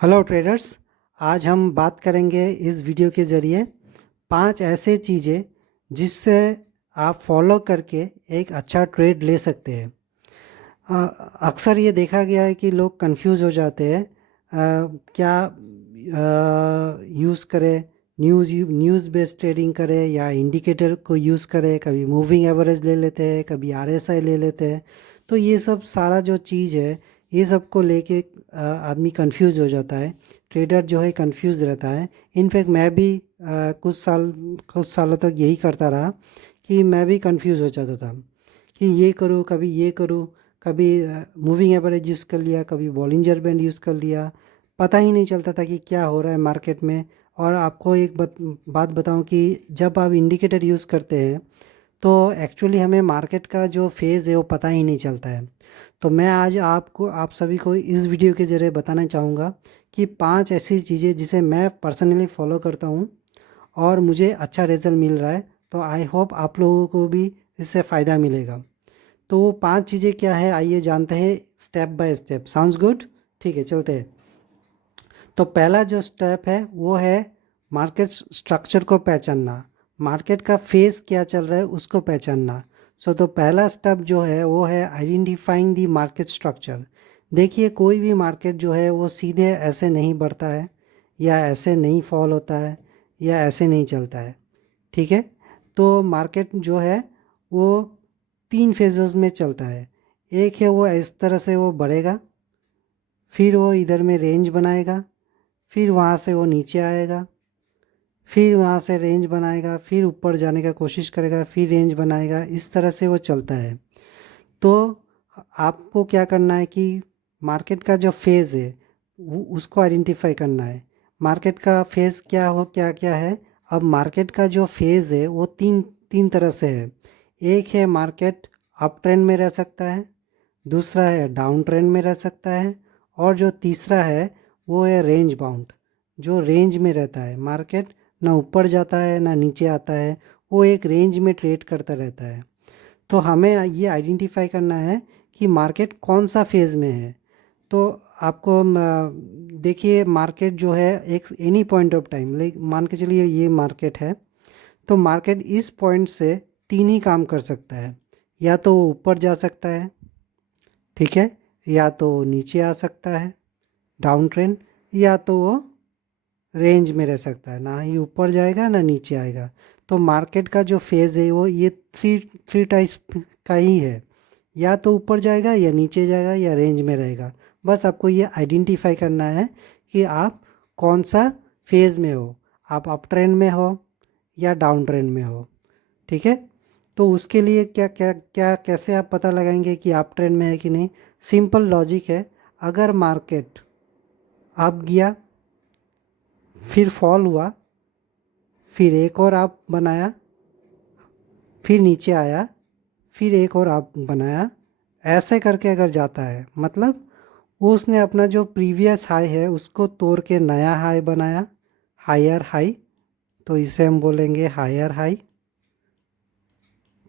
Hello traders. आज हम बात करेंगे इस वीडियो के ज़रिए 5 ऐसे चीज़ें जिससे आप फॉलो करके एक अच्छा ट्रेड ले सकते हैं। अक्सर ये देखा गया है कि लोग कंफ्यूज हो जाते हैं। क्या यूज़ करें, न्यूज़ बेस्ड ट्रेडिंग करें या इंडिकेटर को यूज़ करें। कभी मूविंग एवरेज ले लेते हैं, कभी आरएसआई ले लेते हैं। तो ये सब सारा जो चीज़ है, ये सब को लेके आदमी कंफ्यूज हो जाता है। ट्रेडर जो है कंफ्यूज रहता है। इनफैक्ट मैं भी कुछ सालों तक यही करता रहा कि मैं भी कंफ्यूज हो जाता था कि ये करूँ, कभी ये करूँ, कभी मूविंग एवरेज यूज़ कर लिया, कभी बॉलिंजर बैंड यूज़ कर लिया। पता ही नहीं चलता था कि क्या हो रहा है मार्केट में। और आपको एक बात बताऊं कि जब आप इंडिकेटर यूज़ करते हैं तो एक्चुअली हमें मार्केट का जो फेज़ है वो पता ही नहीं चलता है। तो मैं आज आप सभी को इस वीडियो के ज़रिए बताना चाहूँगा कि 5 ऐसी चीज़ें जिसे मैं पर्सनली फॉलो करता हूँ और मुझे अच्छा रिजल्ट मिल रहा है। तो आई होप आप लोगों को भी इससे फ़ायदा मिलेगा। तो वो 5 चीज़ें क्या है, आइए जानते हैं step by step. Sounds good? ठीक है, चलते हैं। तो पहला जो स्टेप है वो है मार्केट स्ट्रक्चर को पहचानना। मार्केट का फेस क्या चल रहा है उसको पहचानना। तो पहला स्टेप जो है वो है आइडेंटिफाइंग द मार्केट स्ट्रक्चर। देखिए, कोई भी मार्केट जो है वो सीधे ऐसे नहीं बढ़ता है, या ऐसे नहीं फॉल होता है, या ऐसे नहीं चलता है। ठीक है। तो मार्केट जो है वो 3 फेजेस में चलता है। एक है वो इस तरह से वो बढ़ेगा, फिर वो इधर में रेंज बनाएगा, फिर वहाँ से वो नीचे आएगा, फिर वहाँ से रेंज बनाएगा, फिर ऊपर जाने का कोशिश करेगा, फिर रेंज बनाएगा। इस तरह से वो चलता है। तो आपको क्या करना है कि मार्केट का जो फेज़ है उसको आइडेंटिफाई करना है। मार्केट का फेज़ क्या क्या है। अब मार्केट का जो फेज़ है वो तीन तीन तरह से है। एक है मार्केट अप ट्रेंड में रह सकता है, दूसरा है डाउन ट्रेंड में रह सकता है, और जो तीसरा है वो है रेंज बाउंड, जो रेंज में रहता है। मार्केट ना ऊपर जाता है ना नीचे आता है, वो एक रेंज में ट्रेड करता रहता है। तो हमें ये आइडेंटिफाई करना है कि मार्केट कौन सा फेज़ में है। तो आपको देखिए, मार्केट जो है एक any point of time, like मान के चलिए ये मार्केट है, तो मार्केट इस पॉइंट से 3 ही काम कर सकता है। या तो वो ऊपर जा सकता है, ठीक है, या तो वो नीचे आ सकता है डाउन ट्रेंड, या तो वो रेंज में रह सकता है, ना ही ऊपर जाएगा ना नीचे आएगा। तो मार्केट का जो फेज़ है वो ये थ्री थ्री टाइप्स का ही है। या तो ऊपर जाएगा, या नीचे जाएगा, या रेंज में रहेगा। बस आपको ये आइडेंटिफाई करना है कि आप कौन सा फेज़ में हो, आप अप ट्रेंड में हो या डाउन ट्रेंड में हो। ठीक है। तो उसके लिए क्या क्या क्या कैसे आप पता लगाएंगे कि आप ट्रेंड में है कि नहीं। सिंपल लॉजिक है। अगर मार्केट अप गया, फिर फॉल हुआ, फिर एक और अप बनाया, फिर नीचे आया, फिर एक और अप बनाया, ऐसे करके अगर जाता है, मतलब उसने अपना जो प्रीवियस हाई है उसको तोड़ के नया हाई बनाया, हायर हाई। तो इसे हम बोलेंगे हायर हाई।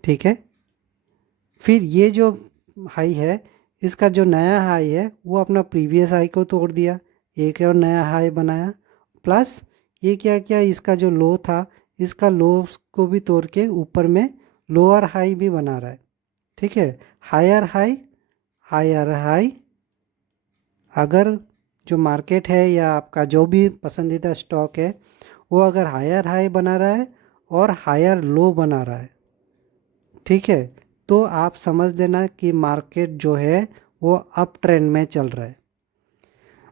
ठीक है। फिर ये जो हाई है, इसका जो नया हाई है वो अपना प्रीवियस हाई को तोड़ दिया, एक और नया हाई बनाया। प्लस ये क्या किया, इसका जो लो था, इसका लो को भी तोड़ के ऊपर में लोअर हाई भी बना रहा है। ठीक है। Higher high, higher high. अगर जो मार्केट है या आपका जो भी पसंदीदा स्टॉक है वो अगर हायर हाई बना रहा है और हायर लो बना रहा है, ठीक है, तो आप समझ लेना कि मार्केट जो है वो अप ट्रेंड में चल रहा है।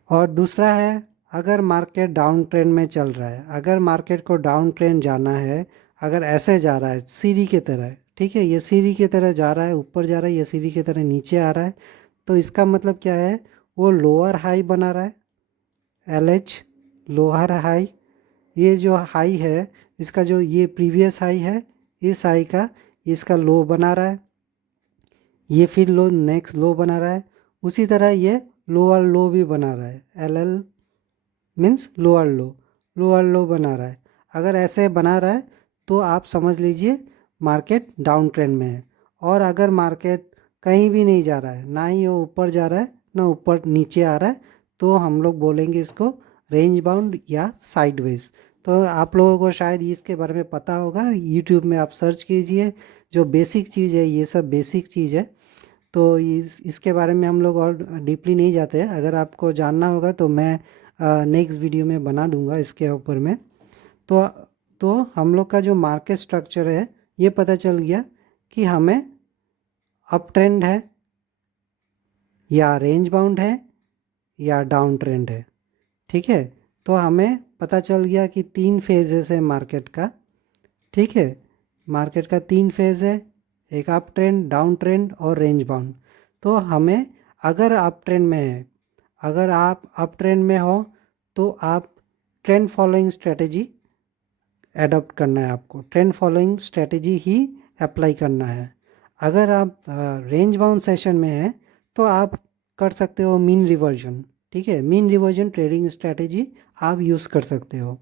और दूसरा है, अगर मार्केट डाउन ट्रेंड में चल रहा है, अगर मार्केट को डाउन ट्रेंड जाना है, अगर ऐसे जा रहा है सीढ़ी की तरह, ठीक है, ये सीढ़ी की तरह जा रहा है, ऊपर जा रहा है, ये सीढ़ी की तरह नीचे आ रहा है, तो इसका मतलब क्या है, वो लोअर हाई बना रहा है। L H, lower high. ये जो हाई है, इसका जो ये प्रीवियस हाई है, इस हाई का इसका लो बना रहा है, ये फिर लो नेक्स्ट लो बना रहा है। उसी तरह ये लोअर लो भी बना रहा है। एल एल मीन्स लोअर लो बना रहा है। अगर ऐसे बना रहा है तो आप समझ लीजिए मार्केट डाउन ट्रेंड में है। और अगर मार्केट कहीं भी नहीं जा रहा है, ना ही वो ऊपर जा रहा है ना ऊपर नीचे आ रहा है, तो हम लोग बोलेंगे इसको रेंज बाउंड या साइडवेज। तो आप लोगों को शायद इसके बारे में पता होगा, यूट्यूब में आप सर्च कीजिए, जो बेसिक चीज़ है, ये सब बेसिक चीज़ है। तो इसके बारे में हम लोग और डीपली नहीं जाते हैं। अगर आपको जानना होगा तो मैं नेक्स्ट वीडियो में बना दूंगा इसके ऊपर में। तो तो हम लोग का जो मार्केट स्ट्रक्चर है ये पता चल गया कि हमें अप ट्रेंड है या रेंज बाउंड है या डाउन ट्रेंड है। ठीक है, तो हमें पता चल गया कि 3 फेजेस है मार्केट का। ठीक है, मार्केट का 3 फेज है, एक अप ट्रेंड, डाउन ट्रेंड और रेंज बाउंड। तो हमें अगर अप ट्रेंड में है, अगर आप अप ट्रेंड में हो तो आप ट्रेंड फॉलोइंग स्ट्रेटेजी एडॉप्ट करना है, आपको ट्रेंड फॉलोइंग स्ट्रेटेजी ही अप्लाई करना है। अगर आप रेंज बाउंड सेशन में हैं तो आप कर सकते हो मीन रिवर्जन। ठीक है, मीन रिवर्जन ट्रेडिंग स्ट्रेटेजी आप यूज़ कर सकते हो।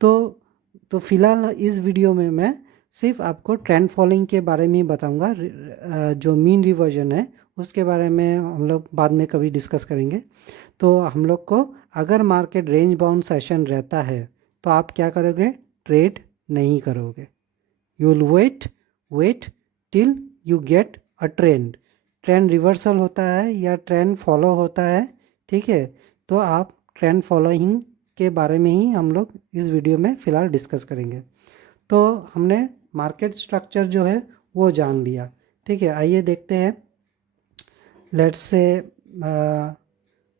तो फिलहाल इस वीडियो में मैं सिर्फ आपको ट्रेंड फॉलोइंग के बारे में ही बताऊंगा। जो मीन रिवर्जन है उसके बारे में हम लोग बाद में कभी डिस्कस करेंगे। तो हम लोग को अगर मार्केट रेंज बाउंड सेशन रहता है तो आप क्या करोगे, ट्रेड नहीं करोगे। You will wait till you get a trend. Trend reversal होता है या ट्रेंड फॉलो होता है। ठीक है, तो आप ट्रेंड फॉलोइंग के बारे में ही हम लोग इस वीडियो में फ़िलहाल डिस्कस करेंगे। तो हमने मार्केट स्ट्रक्चर जो है वो जान लिया। ठीक है, आइए देखते हैं। लेट्स से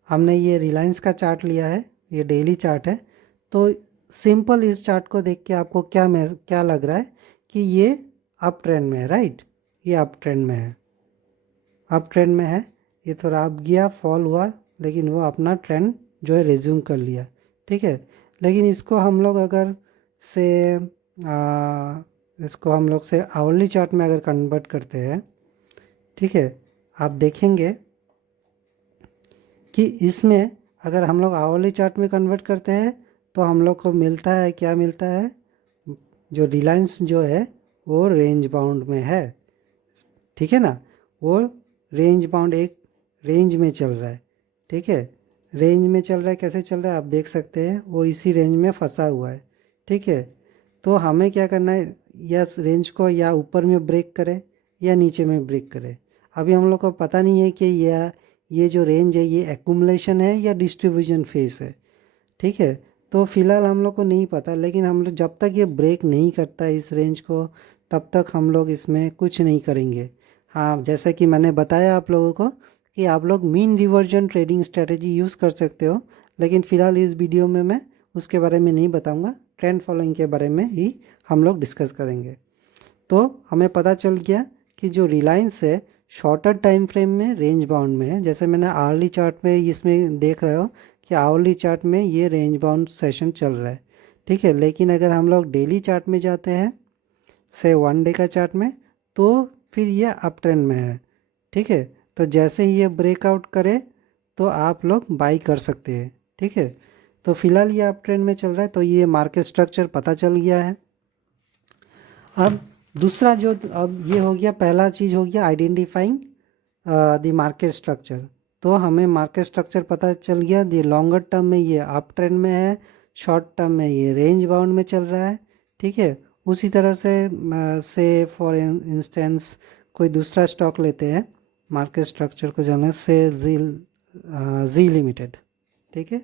हमने ये रिलायंस का चार्ट लिया है, ये डेली चार्ट है। तो सिंपल इस चार्ट को देख के आपको क्या लग रहा है कि ये अप ट्रेंड में है, राइट। ये अप ट्रेंड में है, अप ट्रेंड में है। ये थोड़ा अप गया, फॉल हुआ, लेकिन वो अपना ट्रेंड जो है रिज्यूम कर लिया। ठीक है, लेकिन इसको हम लोग अगर से इसको हम लोग से आवरली चार्ट में अगर कन्वर्ट करते हैं, ठीक है, आप देखेंगे कि इसमें अगर हम लोग आवरली चार्ट में कन्वर्ट करते हैं तो हम लोग को मिलता है, क्या मिलता है, जो रिलायंस जो है वो रेंज बाउंड में है। ठीक है ना, वो रेंज बाउंड एक रेंज में चल रहा है। ठीक है, रेंज में चल रहा है, कैसे चल रहा है आप देख सकते हैं, वो इसी रेंज में फंसा हुआ है। ठीक है, तो हमें क्या करना है, या रेंज को या ऊपर में ब्रेक करे या नीचे में ब्रेक करे। अभी हम लोग को पता नहीं है कि ये जो रेंज है ये एक्यूमुलेशन है या डिस्ट्रीब्यूशन फेस है। ठीक है, तो फिलहाल हम लोग को नहीं पता, लेकिन हम लोग जब तक ये ब्रेक नहीं करता इस रेंज को तब तक हम लोग इसमें कुछ नहीं करेंगे। हाँ, जैसा कि मैंने बताया आप लोगों को कि आप लोग mean reversion trading strategy use कर सकते हो, लेकिन फ़िलहाल इस वीडियो में मैं उसके बारे में नहीं बताऊंगा, ट्रेंड फॉलोइंग के बारे में ही हम लोग डिस्कस करेंगे। तो हमें पता चल गया कि जो रिलायंस है शॉर्टर टाइम फ्रेम में रेंज बाउंड में है। जैसे मैंने आवरली चार्ट में इसमें देख रहे हो कि आवरली चार्ट में ये रेंज बाउंड सेशन चल रहा है। ठीक है, लेकिन अगर हम लोग डेली चार्ट में जाते हैं, से 1 डे का चार्ट में, तो फिर ये अप ट्रेंड में है। ठीक है, तो जैसे ही ये ब्रेकआउट करे तो आप लोग बाई कर सकते हैं। ठीक है, तो फिलहाल ये अप ट्रेंड में चल रहा है, तो ये मार्केट स्ट्रक्चर पता चल गया है। अब दूसरा जो, अब ये हो गया, पहला चीज़ हो गया आइडेंटिफाइंग द मार्केट स्ट्रक्चर। तो हमें मार्केट स्ट्रक्चर पता चल गया, द लॉन्गर टर्म में ये अप ट्रेंड में है, शॉर्ट टर्म में ये रेंज बाउंड में चल रहा है। ठीक है, उसी तरह से फॉर इंस्टेंस कोई दूसरा स्टॉक लेते हैं, मार्केट स्ट्रक्चर को जानने से जी लिमिटेड। ठीक है,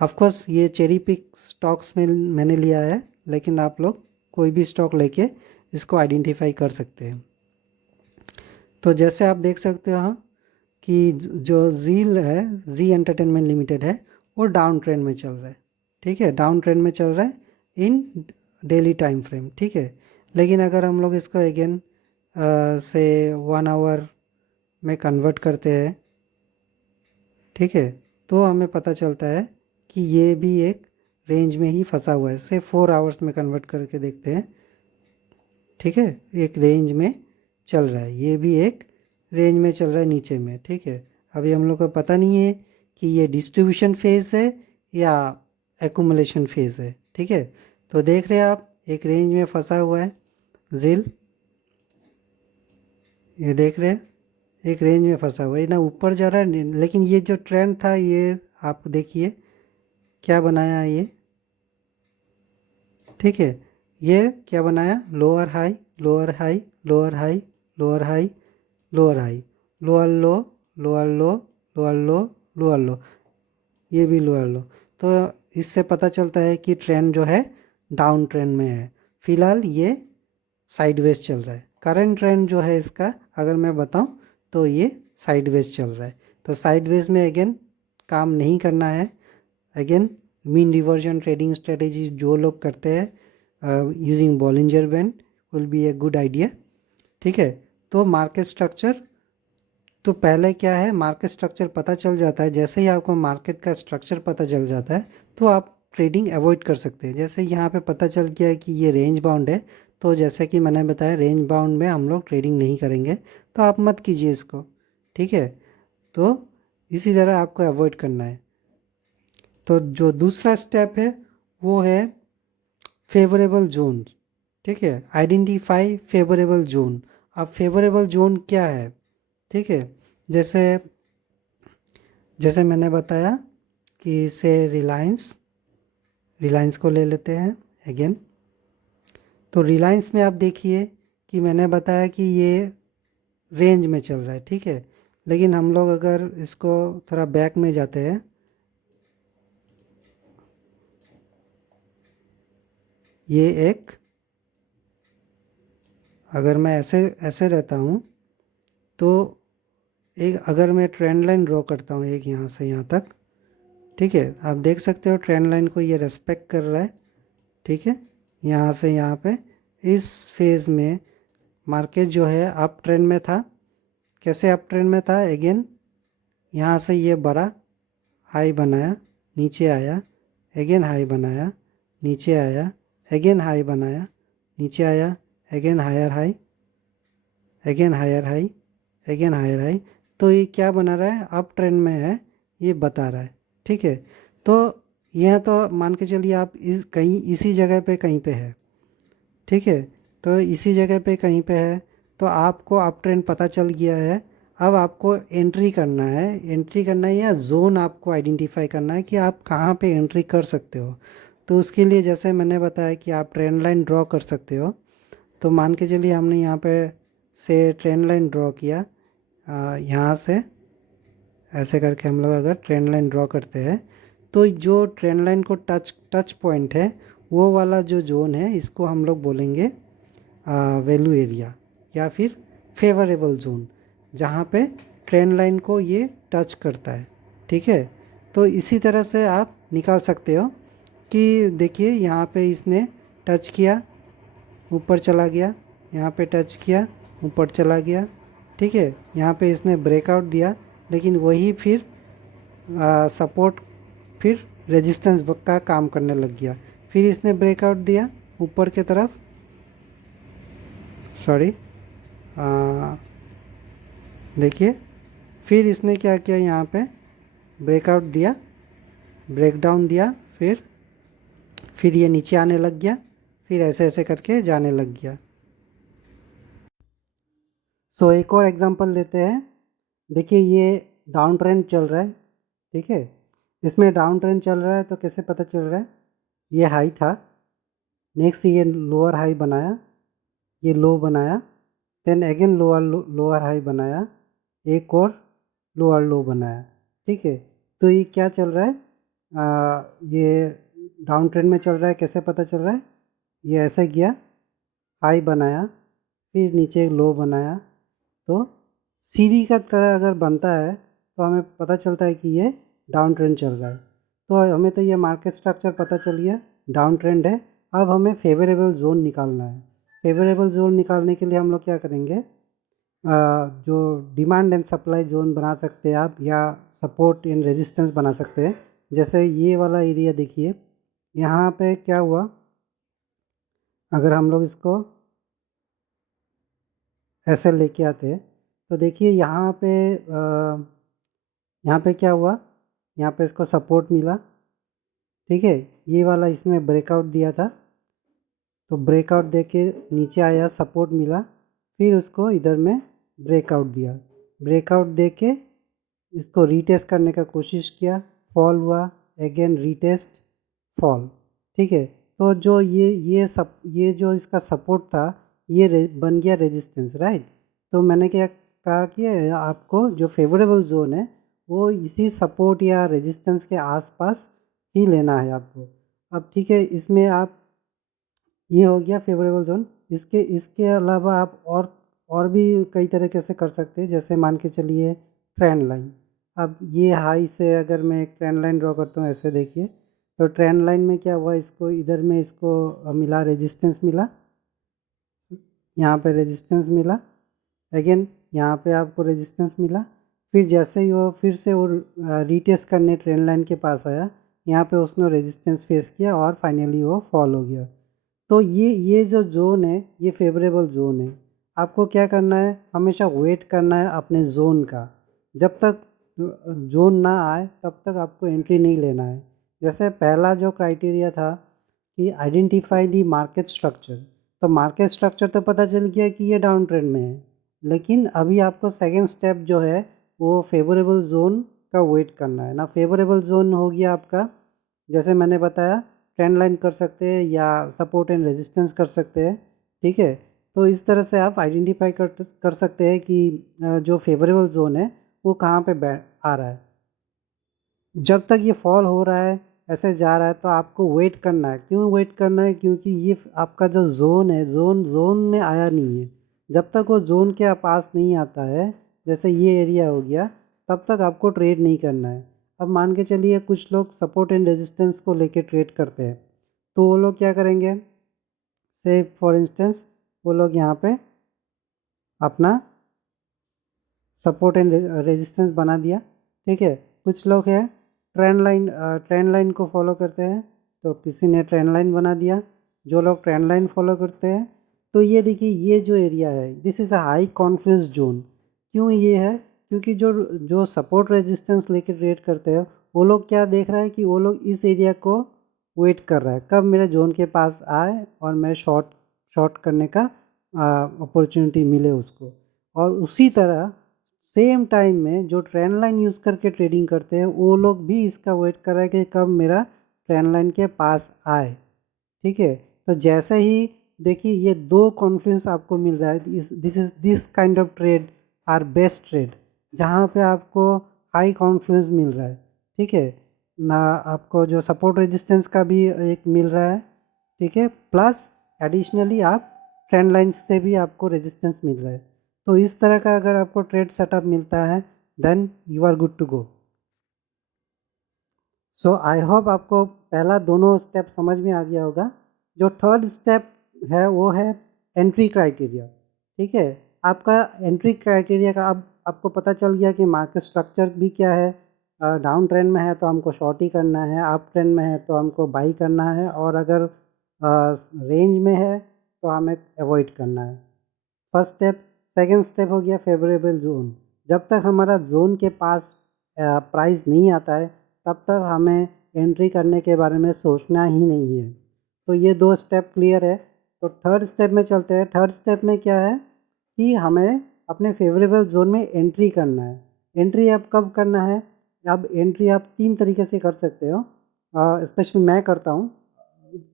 ऑफकोर्स ये चेरी पिक स्टॉक्स में मैंने लिया है, लेकिन आप लोग कोई भी स्टॉक लेके इसको आइडेंटिफाई कर सकते हैं। तो जैसे आप देख सकते हो कि जो जील है, जी एंटरटेनमेंट लिमिटेड है, वो डाउन ट्रेंड में चल रहा है। ठीक है, डाउन ट्रेंड में चल रहा है इन डेली टाइम फ्रेम। ठीक है, लेकिन अगर हम लोग इसको अगेन से 1 आवर में कन्वर्ट करते हैं, ठीक है, तो हमें पता चलता है कि ये भी एक रेंज में ही फंसा हुआ है। से 4 आवर्स में कन्वर्ट करके देखते हैं। ठीक है, एक रेंज में चल रहा है, ये भी एक रेंज में चल रहा है नीचे में। ठीक है, अभी हम लोग को पता नहीं है कि ये डिस्ट्रीब्यूशन फेज है या एक्यूमुलेशन फेज है। ठीक है, तो देख रहे हैं आप, एक रेंज में फंसा हुआ है जिल, ये देख रहे हैं एक रेंज में फंसा हुआ है ना, ऊपर जा रहा है। लेकिन ये जो ट्रेंड था ये आप देखिए क्या बनाया ये, ठीक है। ये क्या बनाया, lower high, lower high, lower high, lower high, lower high, lower लो, लोअर लो, लोअर लो, लोअर लो, ये भी लोअर लो। तो इससे पता चलता है कि ट्रेंड जो है डाउन ट्रेंड में है। फिलहाल ये साइडवेज चल रहा है। करंट ट्रेंड जो है इसका अगर मैं बताऊं तो ये साइडवेज चल रहा है। तो साइडवेज में अगेन काम नहीं करना है। Again mean reversion trading strategy जो लोग करते हैं using Bollinger band will be a good idea, ठीक है। तो मार्केट स्ट्रक्चर, तो पहले क्या है, मार्केट स्ट्रक्चर पता चल जाता है। जैसे ही आपको मार्केट का स्ट्रक्चर पता चल जाता है तो आप ट्रेडिंग अवॉइड कर सकते हैं। जैसे यहाँ पे पता चल गया है कि ये रेंज बाउंड है, तो जैसे कि मैंने बताया रेंज बाउंड में हम लोग ट्रेडिंग नहीं करेंगे, तो आप मत कीजिए इसको, ठीक है। तो इसी तरह आपको अवॉइड करना है। तो जो दूसरा स्टेप है वो है फेवरेबल जोन, ठीक है। Identify favourable zone. अब फेवरेबल जोन क्या है, ठीक है। जैसे जैसे मैंने बताया कि से रिलायंस, रिलायंस को ले लेते हैं अगेन। तो रिलायंस में आप देखिए कि मैंने बताया कि ये रेंज में चल रहा है, ठीक है। लेकिन हम लोग अगर इसको थोड़ा बैक में जाते हैं, ये एक, अगर मैं ऐसे ऐसे रहता हूँ तो एक, अगर मैं ट्रेंड लाइन ड्रॉ करता हूँ एक यहाँ से यहाँ तक, ठीक है। आप देख सकते हो ट्रेंड लाइन को ये रेस्पेक्ट कर रहा है, ठीक है। यहाँ से यहाँ पे इस फेज़ में मार्केट जो है अप ट्रेंड में था। कैसे अप ट्रेंड में था, अगेन यहाँ से ये बड़ा हाई बनाया, नीचे आया, अगेन हाई बनाया, नीचे आया, अगेन हाई बनाया, नीचे आया, again higher high, again higher high, again higher high. तो ये क्या बना रहा है, अप ट्रेंड में है, ये बता रहा है, ठीक है। तो यह तो मान के चलिए आप इस कहीं इसी जगह पे कहीं पे है, ठीक है। तो इसी जगह पे कहीं पे है, तो आपको अप ट्रेंड पता चल गया है। अब आपको एंट्री करना है, एंट्री करना है या जोन आपको आइडेंटिफाई करना है कि आप कहाँ पे एंट्री कर सकते हो। तो उसके लिए जैसे मैंने बताया कि आप ट्रेंड लाइन ड्रॉ कर सकते हो। तो मान के चलिए हमने यहाँ पे से ट्रेंड लाइन ड्रॉ किया, यहाँ से ऐसे करके हम लोग अगर ट्रेंड लाइन ड्रॉ करते हैं तो जो ट्रेंड लाइन को टच पॉइंट है वो वाला जो जोन है इसको हम लोग बोलेंगे वैल्यू एरिया या फिर फेवरेबल जोन, जहाँ पे ट्रेंड लाइन को ये टच करता है, ठीक है। तो इसी तरह से आप निकाल सकते हो कि देखिए यहाँ पे इसने टच किया, ऊपर चला गया, यहाँ पे टच किया, ऊपर चला गया, ठीक है। यहाँ पे इसने ब्रेकआउट दिया, लेकिन वही फिर सपोर्ट फिर रेजिस्टेंस का काम करने लग गया। फिर इसने ब्रेकआउट दिया ऊपर के तरफ, सॉरी, देखिए फिर इसने क्या किया, यहाँ पे ब्रेकआउट दिया, ब्रेकडाउन दिया, फिर ये नीचे आने लग गया, फिर ऐसे ऐसे करके जाने लग गया। सो एक और एग्जांपल लेते हैं। देखिए ये डाउन ट्रेंड चल रहा है, ठीक है। इसमें डाउन ट्रेंड चल रहा है तो कैसे पता चल रहा है, ये हाई था, नेक्स्ट ये लोअर हाई बनाया, ये लो बनाया, देन अगेन लोअर हाई बनाया, एक और लोअर लो बनाया, ठीक है। तो ये क्या चल रहा है, ये डाउन ट्रेंड में चल रहा है। कैसे पता चल रहा है, ये ऐसे गया, हाई बनाया, फिर नीचे लो बनाया। तो सीढ़ी का तरह अगर बनता है तो हमें पता चलता है कि ये डाउन ट्रेंड चल रहा है। तो हमें तो ये मार्केट स्ट्रक्चर पता चल गया, डाउन ट्रेंड है। अब हमें फेवरेबल जोन निकालना है। फेवरेबल जोन निकालने के लिए हम लोग क्या करेंगे, जो डिमांड एंड सप्लाई जोन बना सकते हैं आप, या सपोर्ट एंड रेजिस्टेंस बना सकते हैं। जैसे ये वाला एरिया देखिए, यहाँ पे क्या हुआ, अगर हम लोग इसको ऐसे लेके आते हैं तो देखिए यहाँ पे क्या हुआ, यहाँ पे इसको सपोर्ट मिला, ठीक है। ये वाला इसमें ब्रेकआउट दिया था, तो ब्रेकआउट दे के नीचे आया, सपोर्ट मिला, फिर उसको इधर में ब्रेकआउट दिया, ब्रेकआउट दे के इसको रीटेस्ट करने का कोशिश किया, फॉल हुआ, अगेन रीटेस्ट, फॉल। ठीक है, तो जो ये जो इसका सपोर्ट था, ये बन गया रेजिस्टेंस, राइट। तो मैंने क्या कहा कि आपको जो फेवरेबल जोन है वो इसी सपोर्ट या रेजिस्टेंस के आसपास ही लेना है आपको। अब ठीक है, इसमें आप, ये हो गया फेवरेबल जोन। इसके इसके अलावा आप और भी कई तरीके से कर सकते हैं, जैसे मान के चलिए ट्रेंड लाइन। अब ये हाई से अगर मैं एक ट्रेंड लाइन ड्रॉ करता हूँ, ऐसे देखिए, तो ट्रेंड लाइन में क्या हुआ, इसको इधर में इसको मिला, रेजिस्टेंस मिला, यहाँ पे रेजिस्टेंस मिला, अगेन यहाँ पे आपको रेजिस्टेंस मिला। फिर जैसे ही वो फिर से वो रीटेस्ट करने ट्रेंड लाइन के पास आया, यहाँ पे उसने रेजिस्टेंस फेस किया और फाइनली वो फॉल हो गया। तो ये जो जोन है, ये फेवरेबल जोन है। आपको क्या करना है, हमेशा वेट करना है अपने जोन का। जब तक जोन ना आए तब तक आपको एंट्री नहीं लेना है। जैसे पहला जो क्राइटेरिया था कि आइडेंटिफाई दी मार्केट स्ट्रक्चर, तो मार्केट स्ट्रक्चर तो पता चल गया कि ये डाउन ट्रेंड में है, लेकिन अभी आपको सेकेंड स्टेप जो है वो फेवरेबल जोन का वेट करना है ना। फेवरेबल जोन हो गया आपका, जैसे मैंने बताया, ट्रेंड लाइन कर सकते हैं या सपोर्ट एंड रेजिस्टेंस कर सकते हैं। ठीक है, तो इस तरह से आप आइडेंटिफाई कर सकते हैं कि जो फेवरेबल जोन है वो कहाँ पे आ रहा है। जब तक ये फॉल हो रहा है, ऐसे जा रहा है, तो आपको वेट करना है। क्यों वेट करना है, क्योंकि ये आपका जो जोन है, जोन में आया नहीं है। जब तक वो जोन के पास नहीं आता है, जैसे ये एरिया हो गया, तब तक आपको ट्रेड नहीं करना है। अब मान के चलिए कुछ लोग सपोर्ट एंड रेजिस्टेंस को लेके ट्रेड करते हैं, तो वो लोग क्या करेंगे, से फॉर इंस्टेंस वो लोग यहाँ पे अपना सपोर्ट एंड रेजिस्टेंस बना दिया। ठीक है, कुछ लोग हैं ट्रेंड लाइन को फॉलो करते हैं, तो किसी ने ट्रेंड लाइन बना दिया। जो लोग ट्रेंड लाइन फॉलो करते हैं, तो ये देखिए, ये जो एरिया है, this is a high Confluence zone. क्यों ये है, क्योंकि जो जो सपोर्ट रेजिस्टेंस लेके ट्रेड करते हैं, वो लोग क्या देख रहा है कि वो लोग इस एरिया को वेट कर रहा है, कब मेरे जोन के पास आए और मैं शॉर्ट शॉर्ट करने का अपॉर्चुनिटी मिले उसको। और उसी तरह सेम टाइम में जो ट्रेंड लाइन यूज़ करके ट्रेडिंग करते हैं, वो लोग भी इसका वेट कर रहे हैं कि कब मेरा ट्रेंड लाइन के पास आए। ठीक है, तो जैसे ही देखिए ये दो कॉन्फ्लुएंस आपको मिल रहा है, this kind of trade are best trade, जहाँ पे आपको हाई कॉन्फ्लुएंस मिल रहा है। ठीक है ना, आपको जो सपोर्ट रेजिस्टेंस का भी एक मिल रहा है। ठीक है, प्लस एडिशनली आप ट्रेंड लाइन से भी आपको रेजिस्टेंस मिल रहा है। तो इस तरह का अगर आपको ट्रेड सेटअप मिलता है, then you are good to go. So I hope आपको पहला दोनों स्टेप समझ में आ गया होगा। जो थर्ड स्टेप है वो है एंट्री क्राइटेरिया। ठीक है, आपका एंट्री क्राइटेरिया का अब आपको पता चल गया कि मार्केट स्ट्रक्चर भी क्या है। डाउन ट्रेंड में है तो हमको शॉर्ट ही करना है, अप ट्रेंड में है तो हमको बाई करना है, और अगर रेंज में है तो हमें अवॉइड करना है। First step. सेकंड स्टेप हो गया फेवरेबल जोन। जब तक हमारा जोन के पास प्राइस नहीं आता है, तब तक हमें एंट्री करने के बारे में सोचना ही नहीं है। तो ये दो स्टेप क्लियर है। तो थर्ड स्टेप में चलते हैं। थर्ड स्टेप में क्या है कि हमें अपने फेवरेबल जोन में एंट्री करना है। एंट्री अब कब करना है, अब एंट्री आप तीन तरीके से कर सकते हो, स्पेशली मैं करता हूँ।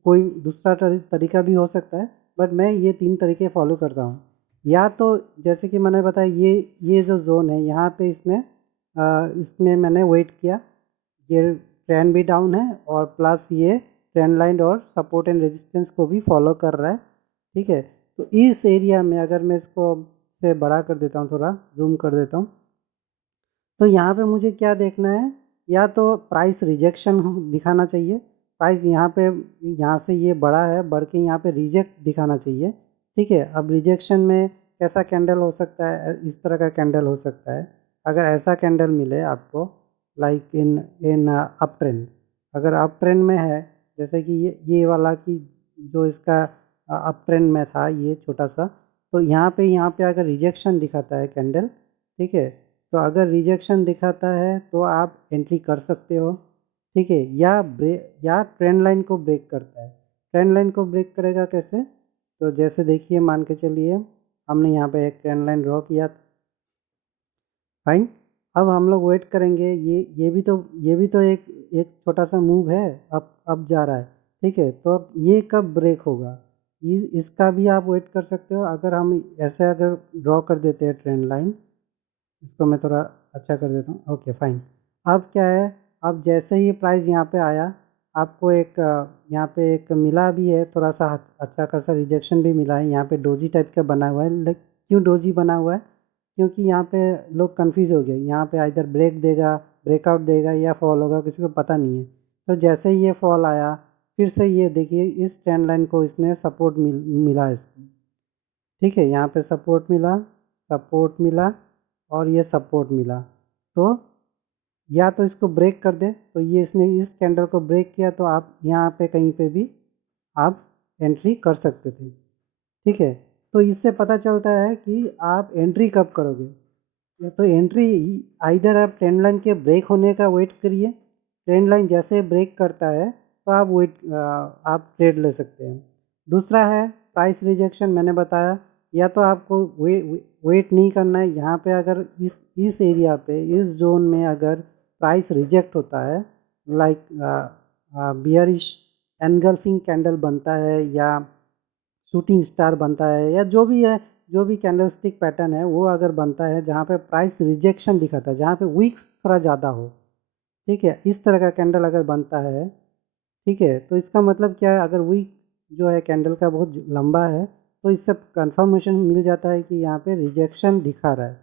कोई दूसरा तरीका भी हो सकता है, बट मैं ये तीन तरीके फॉलो करता हूँ। या तो जैसे कि मैंने बताया, ये जो जोन है यहाँ पे इसमें मैंने वेट किया, ये ट्रेंड भी डाउन है और प्लस ये ट्रेंड लाइन और सपोर्ट एंड रेजिस्टेंस को भी फॉलो कर रहा है। ठीक है, तो इस एरिया में अगर मैं इसको से बड़ा कर देता हूँ, थोड़ा जूम कर देता हूँ, तो यहाँ पे मुझे क्या देखना है, या तो प्राइस रिजेक्शन दिखाना चाहिए। प्राइस यहाँ पे, यहाँ से ये बड़ा है, बढ़ के यहाँ पे रिजेक्ट दिखाना चाहिए। ठीक है, अब रिजेक्शन में कैसा कैंडल हो सकता है, इस तरह का कैंडल हो सकता है। अगर ऐसा कैंडल मिले आपको, like in in up trend, अगर अप ट्रेंड में है, जैसे कि ये वाला कि जो इसका अप ट्रेंड में था ये छोटा सा, तो यहाँ पे अगर रिजेक्शन दिखाता है कैंडल, ठीक है, तो अगर रिजेक्शन दिखाता है तो आप एंट्री कर सकते हो। ठीक है, या ट्रेंड लाइन को ब्रेक करता है। ट्रेंड लाइन को ब्रेक करेगा कैसे, तो जैसे देखिए, मान के चलिए हमने यहाँ पे एक ट्रेंड लाइन ड्रॉ किया, फाइन। अब हम लोग वेट करेंगे, ये भी तो एक छोटा सा मूव है, अब जा रहा है, ठीक है। तो अब ये कब ब्रेक होगा, इसका भी आप वेट कर सकते हो। अगर हम ऐसे अगर ड्रॉ कर देते हैं ट्रेंड लाइन, इसको मैं थोड़ा अच्छा कर देता हूँ, ओके फाइन। अब क्या है, अब जैसे ही प्राइस यहाँ पे आया, आपको एक यहाँ पे एक मिला भी है थोड़ा सा अच्छा खासा रिजेक्शन भी मिला है। यहाँ पे डोजी टाइप का बना हुआ है, लेकिन क्यों डोजी बना हुआ है, क्योंकि यहाँ पे लोग कंफ्यूज हो गए। यहाँ पे इधर ब्रेक देगा, ब्रेकआउट देगा या फॉल होगा, किसी को पता नहीं है। तो जैसे ही ये फॉल आया, फिर से ये देखिए इस ट्रेंड लाइन को इसने सपोर्ट मिला इसको, ठीक है। यहाँ पे सपोर्ट मिला और ये सपोर्ट मिला। तो या तो इसको ब्रेक कर दे, तो ये इसने इस कैंडल को ब्रेक किया, तो आप यहाँ पे कहीं पे भी आप एंट्री कर सकते थे, ठीक है। तो इससे पता चलता है कि आप एंट्री कब करोगे। या तो एंट्री आइदर आप ट्रेंड लाइन के ब्रेक होने का वेट करिए, ट्रेंड लाइन जैसे ब्रेक करता है तो आप ट्रेड ले सकते हैं। दूसरा है प्राइस रिजेक्शन, मैंने बताया। या तो आपको वेट नहीं करना है, यहाँ पे अगर इस एरिया पे, इस जोन में अगर प्राइस रिजेक्ट होता है, लाइक बियरिश एनगल्फिंग कैंडल बनता है या शूटिंग स्टार बनता है या जो भी है, जो भी कैंडलस्टिक पैटर्न है वो अगर बनता है जहाँ पे प्राइस रिजेक्शन दिखाता है, जहाँ पे वीक्स थोड़ा ज़्यादा हो, ठीक है, इस तरह का कैंडल अगर बनता है, ठीक है, तो इसका मतलब क्या है, अगर वीक जो है कैंडल का बहुत लंबा है, तो इससे कंफर्मेशन मिल जाता है कि यहाँ पे रिजेक्शन दिखा रहा है।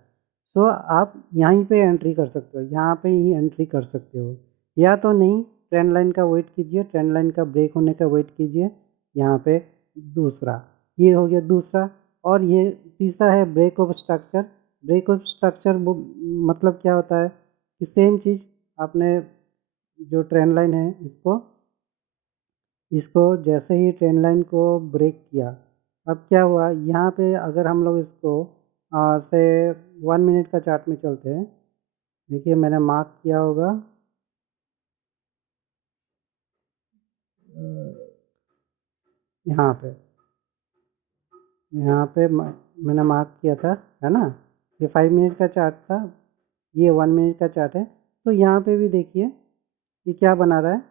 तो आप यहीं पे एंट्री कर सकते हो, यहाँ पे ही एंट्री कर सकते हो। या तो नहीं, ट्रेंड लाइन का वेट कीजिए, ट्रेंड लाइन का ब्रेक होने का वेट कीजिए। यहाँ पे दूसरा, ये हो गया दूसरा। और ये तीसरा है break of structure. Break of structure मतलब क्या होता है कि सेम चीज़, आपने जो ट्रेंड लाइन है इसको इसको जैसे ही ट्रेंड लाइन को ब्रेक किया, अब क्या हुआ, यहाँ पे अगर हम लोग इसको से 1 मिनट का चार्ट में चलते हैं, देखिए मैंने मार्क किया होगा, यहाँ पे मैंने मार्क किया था, है ना। ये 5 मिनट का चार्ट था, ये 1 मिनट का चार्ट है। तो यहाँ पे भी देखिए ये क्या बना रहा है,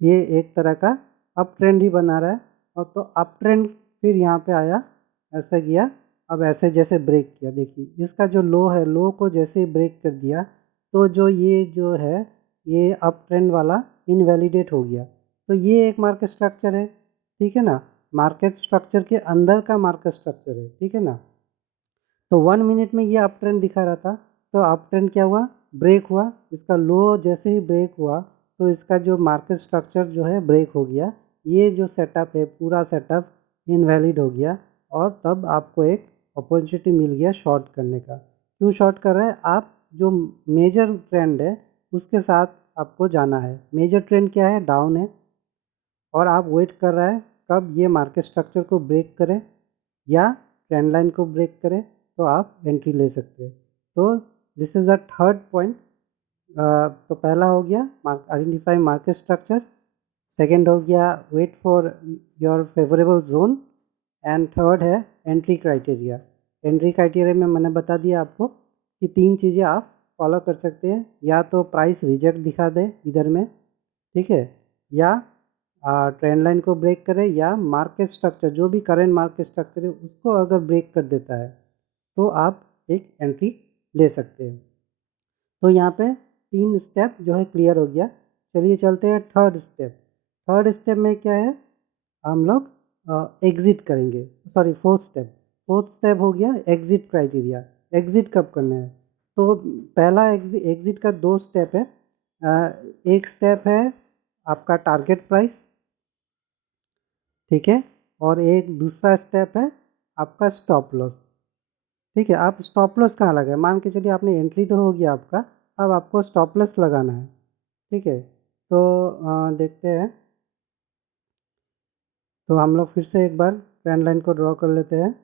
ये एक तरह का अप ट्रेंड ही बना रहा है। और तो अप ट्रेंड फिर यहाँ पे आया, ऐसा किया, अब ऐसे जैसे ब्रेक किया, देखिए इसका जो लो है, लो को जैसे ही ब्रेक कर दिया, तो जो है ये अप ट्रेंड वाला इनवैलिडेट हो गया। तो ये एक मार्केट स्ट्रक्चर है, ठीक है ना, मार्केट स्ट्रक्चर के अंदर का मार्केट स्ट्रक्चर है, ठीक है ना। तो 1 मिनट में ये अप ट्रेंड दिखा रहा था, तो अप ट्रेंड क्या हुआ, ब्रेक हुआ, इसका लो जैसे ही ब्रेक हुआ, तो इसका जो मार्केट स्ट्रक्चर जो है ब्रेक हो गया। ये जो सेटअप है पूरा सेटअप इनवैलिड हो गया, और तब आपको एक अपॉर्चुनिटी मिल गया शॉर्ट करने का। क्यों शॉर्ट कर रहे हैं आप, जो मेजर ट्रेंड है उसके साथ आपको जाना है। मेजर ट्रेंड क्या है, डाउन है, और आप वेट कर रहा है कब ये मार्केट स्ट्रक्चर को ब्रेक करे या ट्रेंड लाइन को ब्रेक करे, तो आप एंट्री ले सकते हैं। तो this is the third point. तो पहला हो गया आइडेंटिफाई मार्केट स्ट्रक्चर, सेकेंड हो गया wait for your favourable zone, and third है एंट्री क्राइटेरिया। एंट्री क्राइटेरिया में मैंने बता दिया आपको कि 3 चीज़ें आप फॉलो कर सकते हैं, या तो प्राइस रिजेक्ट दिखा दे इधर में, ठीक है, या ट्रेंड लाइन को ब्रेक करे, या मार्केट स्ट्रक्चर जो भी करेंट मार्केट स्ट्रक्चर है उसको अगर ब्रेक कर देता है, तो आप एक एंट्री ले सकते हैं। तो यहाँ पे 3 स्टेप जो है क्लियर हो गया। चलिए चलते हैं थर्ड स्टेप। थर्ड स्टेप में क्या है, हम लोग एग्ज़िट करेंगे, सॉरी फोर्थ स्टेप हो गया एग्ज़िट क्राइटेरिया। एग्ज़िट कब करना है, तो पहला एग्ज़िट का 2 स्टेप है। एक स्टेप है आपका टारगेट प्राइस, ठीक है, और एक दूसरा स्टेप है आपका स्टॉप लॉस, ठीक है। आप स्टॉप लॉस कहाँ लगाए, मान के चलिए आपने एंट्री तो हो गया आपका, अब आपको स्टॉप लॉस लगाना है, ठीक है। तो देखते हैं, तो हम लोग फिर से एक बार ट्रेंड लाइन को ड्रॉ कर लेते हैं,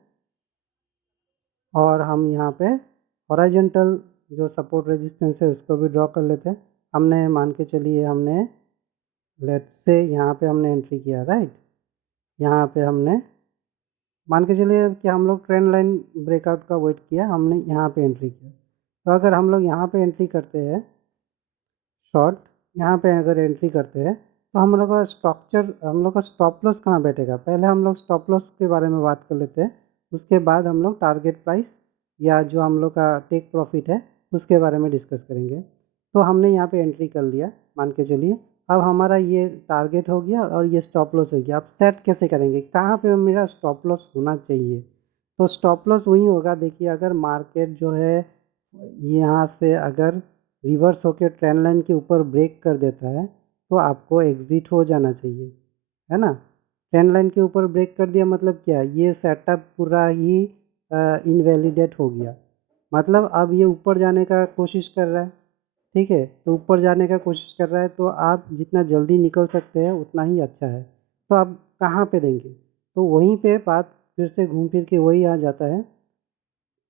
और हम यहाँ पे हॉरिजॉन्टल जो सपोर्ट रेजिस्टेंस है उसको भी ड्रॉ कर लेते हैं। हमने मान के चलिए हमने लेट्स से यहाँ पे हमने एंट्री किया, राइट, यहाँ पे हमने मान के चलिए कि हम लोग ट्रेंड लाइन ब्रेकआउट का वेट किया, हमने यहाँ पे एंट्री किया। तो अगर हम लोग यहाँ पे एंट्री करते हैं शॉर्ट, यहाँ पे अगर एंट्री करते हैं तो हम लोग का स्टॉप लॉस कहाँ बैठेगा, पहले हम लोग स्टॉप लॉस के बारे में बात कर लेते हैं, उसके बाद हम लोग टारगेट प्राइस या जो हम लोग का टेक प्रॉफिट है उसके बारे में डिस्कस करेंगे। तो हमने यहाँ पे एंट्री कर लिया मान के चलिए, अब हमारा ये टारगेट हो गया और ये स्टॉप लॉस हो गया। अब सेट कैसे करेंगे, कहाँ पे मेरा स्टॉप लॉस होना चाहिए? तो स्टॉप लॉस वही होगा, देखिए अगर मार्केट जो है यहाँ से अगर रिवर्स होकर ट्रेंड लाइन के ऊपर ब्रेक कर देता है तो आपको एग्ज़िट हो जाना चाहिए, है ना। ट्रेंड लाइन के ऊपर ब्रेक कर दिया मतलब क्या, ये सेटअप पूरा ही इनवैलिडेट हो गया, मतलब अब ये ऊपर जाने का कोशिश कर रहा है, ठीक है। तो ऊपर जाने का कोशिश कर रहा है तो आप जितना जल्दी निकल सकते हैं उतना ही अच्छा है। तो आप कहाँ पे देंगे, तो वहीं पे बात फिर से घूम फिर के वही आ जाता है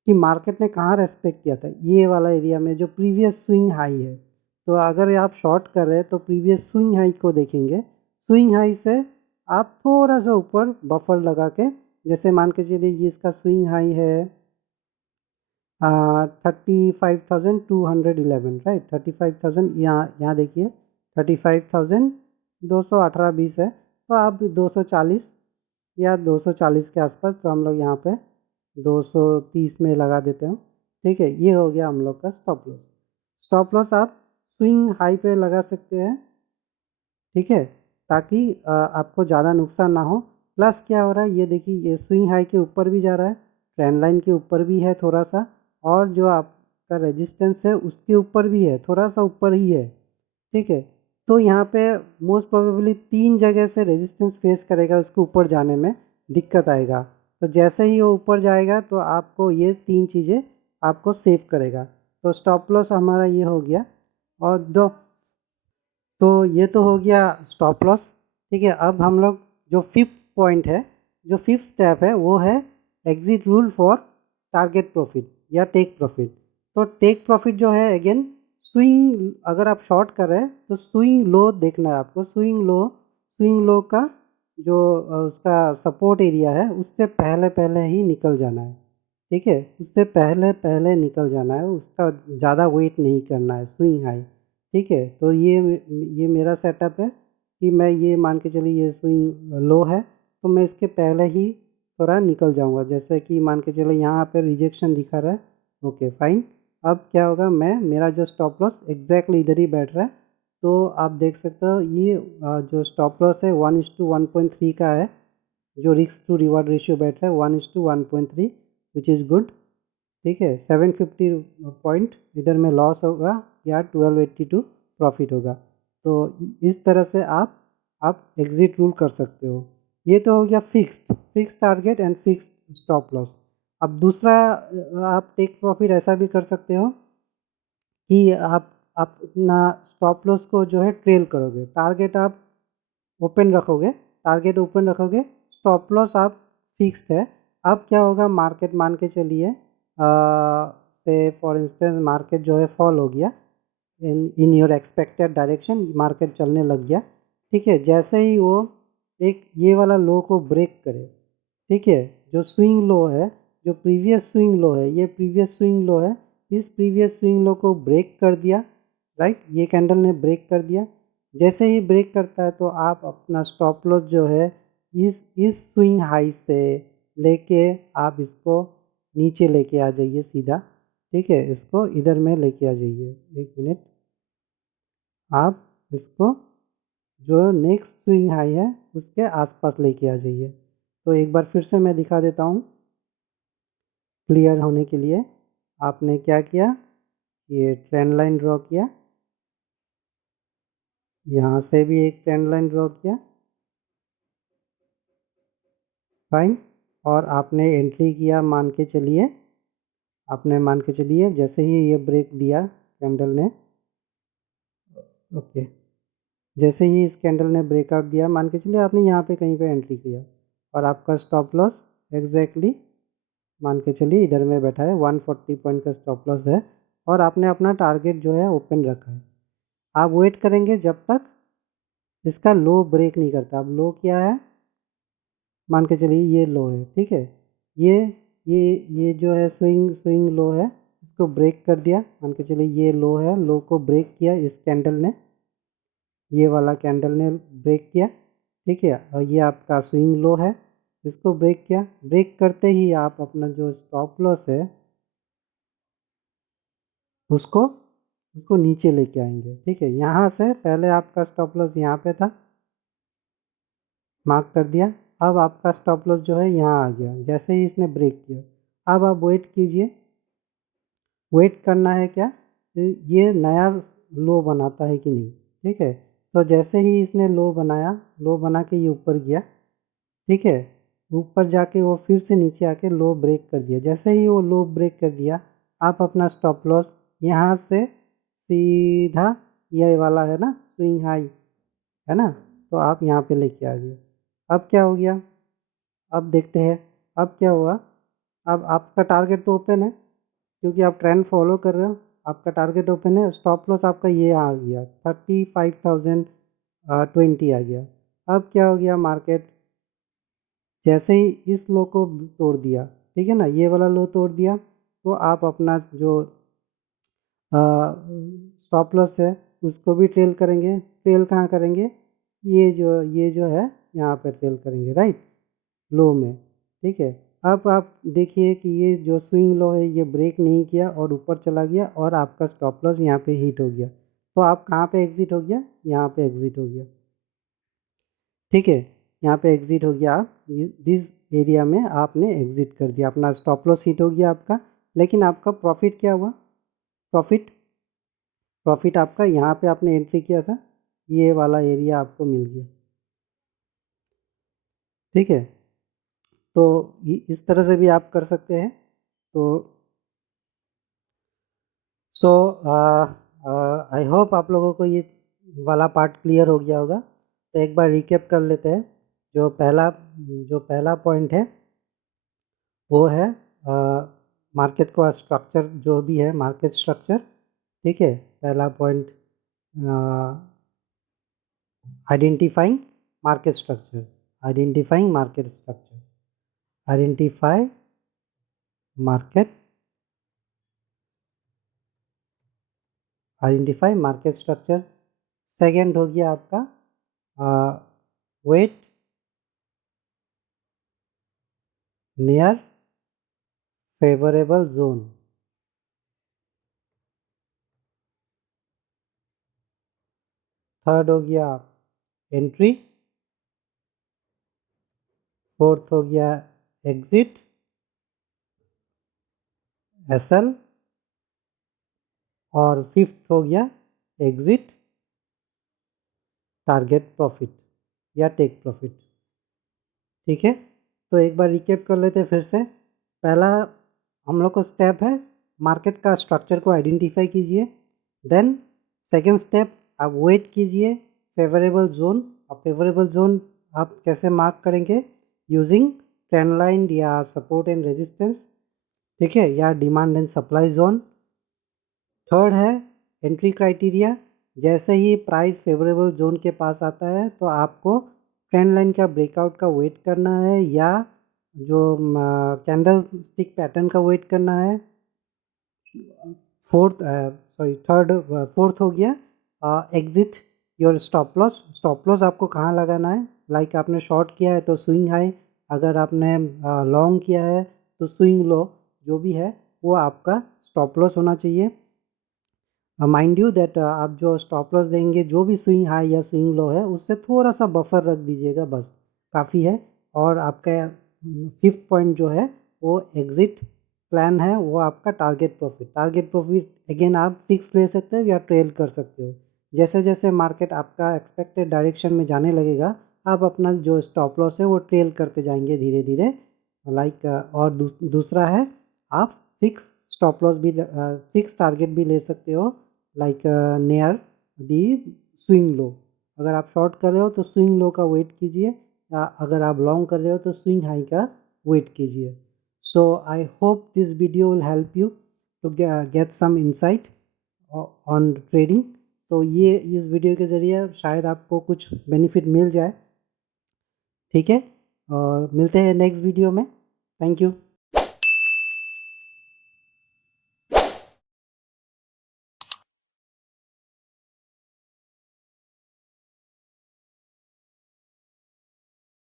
कि मार्केट ने कहाँ रेस्पेक्ट किया था, ये वाला एरिया में जो प्रीवियस स्विंग हाई है। तो अगर आप शॉर्ट कर रहे हैं तो प्रीवियस स्विंग हाई को देखेंगे, स्विंग हाई से आप थोड़ा सा ऊपर बफर लगा के, जैसे मान के चलिए ये इसका स्विंग हाई है 35,211, राइट। 35,000, यहाँ देखिए 35,218.20 है, तो आप 240 या 240 के आसपास, तो हम लोग यहाँ पे 230 में लगा देते हैं, ठीक है। ये हो गया हम लोग का स्टॉप लॉस। स्टॉप लॉस आप स्विंग हाई पे लगा सकते हैं, ठीक है, ताकि आपको ज़्यादा नुकसान ना हो। प्लस क्या हो रहा है, ये देखिए ये स्विंग हाई के ऊपर भी जा रहा है, ट्रेंड लाइन के ऊपर भी है थोड़ा सा, और जो आपका रेजिस्टेंस है उसके ऊपर भी है, थोड़ा सा ऊपर ही है, ठीक है। तो यहाँ पे मोस्ट प्रोबेबली 3 जगह से रेजिस्टेंस फेस करेगा, उसको ऊपर जाने में दिक्कत आएगा। तो जैसे ही वो ऊपर जाएगा तो आपको ये 3 चीज़ें आपको सेव करेगा। तो स्टॉप लॉस हमारा ये हो गया। और दो, तो ये तो हो गया स्टॉप लॉस, ठीक है। अब हम लोग जो फिफ्थ पॉइंट है, जो फिफ्थ स्टेप है वो है exit rule for target profit या टेक प्रॉफिट। तो टेक प्रॉफिट जो है अगेन स्विंग, अगर आप शॉर्ट कर रहे हैं तो स्विंग लो देखना है आपको, स्विंग लो का जो उसका सपोर्ट एरिया है उससे पहले पहले ही निकल जाना है, ठीक है। उससे पहले पहले निकल जाना है, उसका ज़्यादा वेट नहीं करना है स्विंग हाई, ठीक है। तो ये मेरा सेटअप है कि मैं ये मान के चलिए ये स्विंग लो है तो मैं इसके पहले ही थोड़ा निकल जाऊंगा, जैसे कि मान के चलिए यहाँ पे रिजेक्शन दिखा रहा है, ओके फाइन। अब क्या होगा, मैं मेरा जो स्टॉप लॉस एग्जैक्टली इधर ही बैठ रहा है, तो आप देख सकते हो ये जो स्टॉप लॉस है 1:1.3 का है, जो रिस्क टू रिवार्ड रेशियो बैठ रहा है 1:1.3, विच इज़ गुड, ठीक है। 750 पॉइंट इधर में लॉस होगा या 1282 प्रॉफिट होगा। तो इस तरह से आप एग्जिट रूल कर सकते हो। ये तो हो गया fix target and fix stop loss. अब दूसरा आप टेक प्रॉफिट ऐसा भी कर सकते हो कि आप अपना स्टॉप लॉस को जो है ट्रेल करोगे, टारगेट आप ओपन रखोगे, स्टॉप लॉस आप फिक्स्ड है। अब क्या होगा, मार्केट मान के चलिए से फॉर इंस्टेंस मार्केट जो है फॉल हो गया in your expected direction, market चलने लग गया, ठीक है। जैसे ही वो एक ये वाला लो को ब्रेक करे, ठीक है, जो स्विंग लो है, जो प्रीवियस स्विंग लो है, ये प्रीवियस स्विंग लो है, इस प्रीवियस स्विंग लो को ब्रेक कर दिया, राइट, ये कैंडल ने ब्रेक कर दिया। जैसे ही ब्रेक करता है तो आप अपना स्टॉप लॉस जो है इस स्विंग हाई से लेके आप इसको नीचे लेके आ जाइए सीधा, ठीक है। इसको इधर में लेके आ जाइए, एक मिनट, आप इसको जो नेक्स्ट स्विंग हाई है उसके आसपास लेके आ जाइए। तो एक बार फिर से मैं दिखा देता हूँ क्लियर होने के लिए। आपने क्या किया, ये ट्रेंड लाइन ड्रॉ किया, यहाँ से भी एक ट्रेंड लाइन ड्रॉ किया, फाइन। और आपने एंट्री किया, मान के चलिए जैसे ही ये ब्रेक दिया कैंडल ने, ओके, जैसे ही इस कैंडल ने ब्रेकआउट दिया मान के चलिए आपने यहाँ पे कहीं पे एंट्री किया, और आपका स्टॉप लॉस एग्जैक्टली मान के चलिए इधर में बैठा है, 140 पॉइंट का स्टॉप लॉस है, और आपने अपना टारगेट जो है ओपन रखा है। आप वेट करेंगे जब तक इसका लो ब्रेक नहीं करता। अब लो क्या है, मान के चलिए ये लो है, ठीक है, ये ये जो है स्विंग लो है, इसको ब्रेक कर दिया, मान के चलिए ये लो है, लो को ब्रेक किया इस कैंडल ने, ये वाला कैंडल ने ब्रेक किया, ठीक है, और ये आपका स्विंग लो है, इसको ब्रेक किया, ब्रेक करते ही आप अपना जो स्टॉप लॉस है उसको उसको नीचे लेके आएंगे, ठीक है, यहाँ से पहले आपका स्टॉप लॉस यहाँ पे था, मार्क कर दिया, अब आपका स्टॉप लॉस जो है यहाँ आ गया जैसे ही इसने ब्रेक किया। अब आप वेट कीजिए, वेट करना है क्या, ये नया लो बनाता है कि नहीं, ठीक है, तो जैसे ही इसने लो बनाया, लो बना के ये ऊपर गया, ठीक है, ऊपर जाके वो फिर से नीचे आके लो ब्रेक कर दिया, जैसे ही वो लो ब्रेक कर दिया, आप अपना स्टॉप लॉस यहाँ से सीधा ये वाला है ना स्विंग हाई है ना, तो आप यहाँ पे लेके आ गए। अब क्या हो गया, अब देखते हैं अब क्या हुआ। अब आपका टारगेट तो ओपन है क्योंकि आप ट्रेंड फॉलो कर रहे हो, आपका टारगेट ओपन है, स्टॉप लॉस आपका ये आ गया 35,020 आ गया। अब क्या हो गया, मार्केट जैसे ही इस लो को तोड़ दिया, ठीक है ना, ये वाला लो तोड़ दिया, तो आप अपना जो स्टॉप लॉस है उसको भी ट्रेल करेंगे, ट्रेल कहाँ करेंगे, ये जो है यहाँ पर ट्रेल करेंगे, राइट, लो में, ठीक है। अब आप देखिए कि ये जो स्विंग लो है ये ब्रेक नहीं किया और ऊपर चला गया और आपका स्टॉप लॉस यहाँ पे हिट हो गया, तो आप कहाँ पे एग्जिट हो गया, यहाँ पे एग्जिट हो गया, ठीक है, यहाँ पे एग्जिट हो गया, आप दिस एरिया में आपने एग्जिट कर दिया, अपना स्टॉप लॉस हिट हो गया आपका, लेकिन आपका प्रॉफिट क्या हुआ, प्रॉफिट प्रॉफिट आपका यहाँ पे आपने एंट्री किया था, ये वाला एरिया आपको मिल गया, ठीक है, तो इस तरह से भी आप कर सकते हैं। तो सो आई होप आप लोगों को ये वाला पार्ट क्लियर हो गया होगा, तो एक बार रिकेप कर लेते हैं। जो पहला पॉइंट है वो है मार्केट का स्ट्रक्चर, जो भी है मार्केट स्ट्रक्चर, ठीक है, पहला point identifying market structure, identifying market structure, identify market, identify market structure. Second हो गया आपका wait near favourable zone, third हो गया एंट्री, फोर्थ हो गया एग्जिट एसएल, और फिफ्थ हो गया एग्जिट टारगेट प्रॉफिट या टेक प्रॉफिट, ठीक है। तो एक बार रिकेप कर लेते हैं फिर से। पहला हम लोग को स्टेप है मार्केट का स्ट्रक्चर को आइडेंटिफाई कीजिए, देन सेकेंड स्टेप आप वेट कीजिए फेवरेबल जोन, अब फेवरेबल जोन आप कैसे मार्क करेंगे, यूजिंग ट्रेंड लाइन या सपोर्ट एंड रेजिस्टेंस, ठीक है, या demand and supply zone. Third है एंट्री क्राइटेरिया, जैसे ही प्राइस फेवरेबल जोन के पास आता है तो आपको ट्रेंड लाइन का ब्रेकआउट का वेट करना है या जो कैंडल स्टिक पैटर्न का वेट करना है। थर्ड फोर्थ हो गया exit your stop loss, stop loss आपको कहाँ लगाना है, लाइक आपने शॉर्ट किया है तो स्विंग हाई, अगर आपने लॉन्ग किया है तो स्विंग लो, जो भी है वो आपका स्टॉप लॉस होना चाहिए। माइंड यू दैट आप जो स्टॉप लॉस देंगे जो भी स्विंग हाई या स्विंग लो है उससे थोड़ा सा बफर रख दीजिएगा, बस काफ़ी है। और आपका फिफ्थ पॉइंट जो है वो एग्जिट प्लान है, वो आपका target profit, target profit again आप फिक्स ले सकते हो या ट्रेल कर सकते हो, जैसे जैसे मार्केट आपका एक्सपेक्टेड डायरेक्शन में जाने लगेगा आप अपना जो स्टॉप लॉस है वो ट्रेल करते जाएंगे धीरे धीरे, लाइक और दूसरा है आप फिक्स स्टॉप लॉस भी फिक्स टारगेट भी ले सकते हो, like near the swing low, अगर आप शॉर्ट कर रहे हो तो स्विंग लो का वेट कीजिए, या अगर आप लॉन्ग कर रहे हो तो स्विंग हाई का वेट कीजिए। So I hope this video will help you to get some insight on trading. तो ये इस वीडियो के ज़रिए शायद आपको कुछ बेनिफिट मिल जाए, ठीक है। और मिलते हैं नेक्स्ट वीडियो में। Thank you.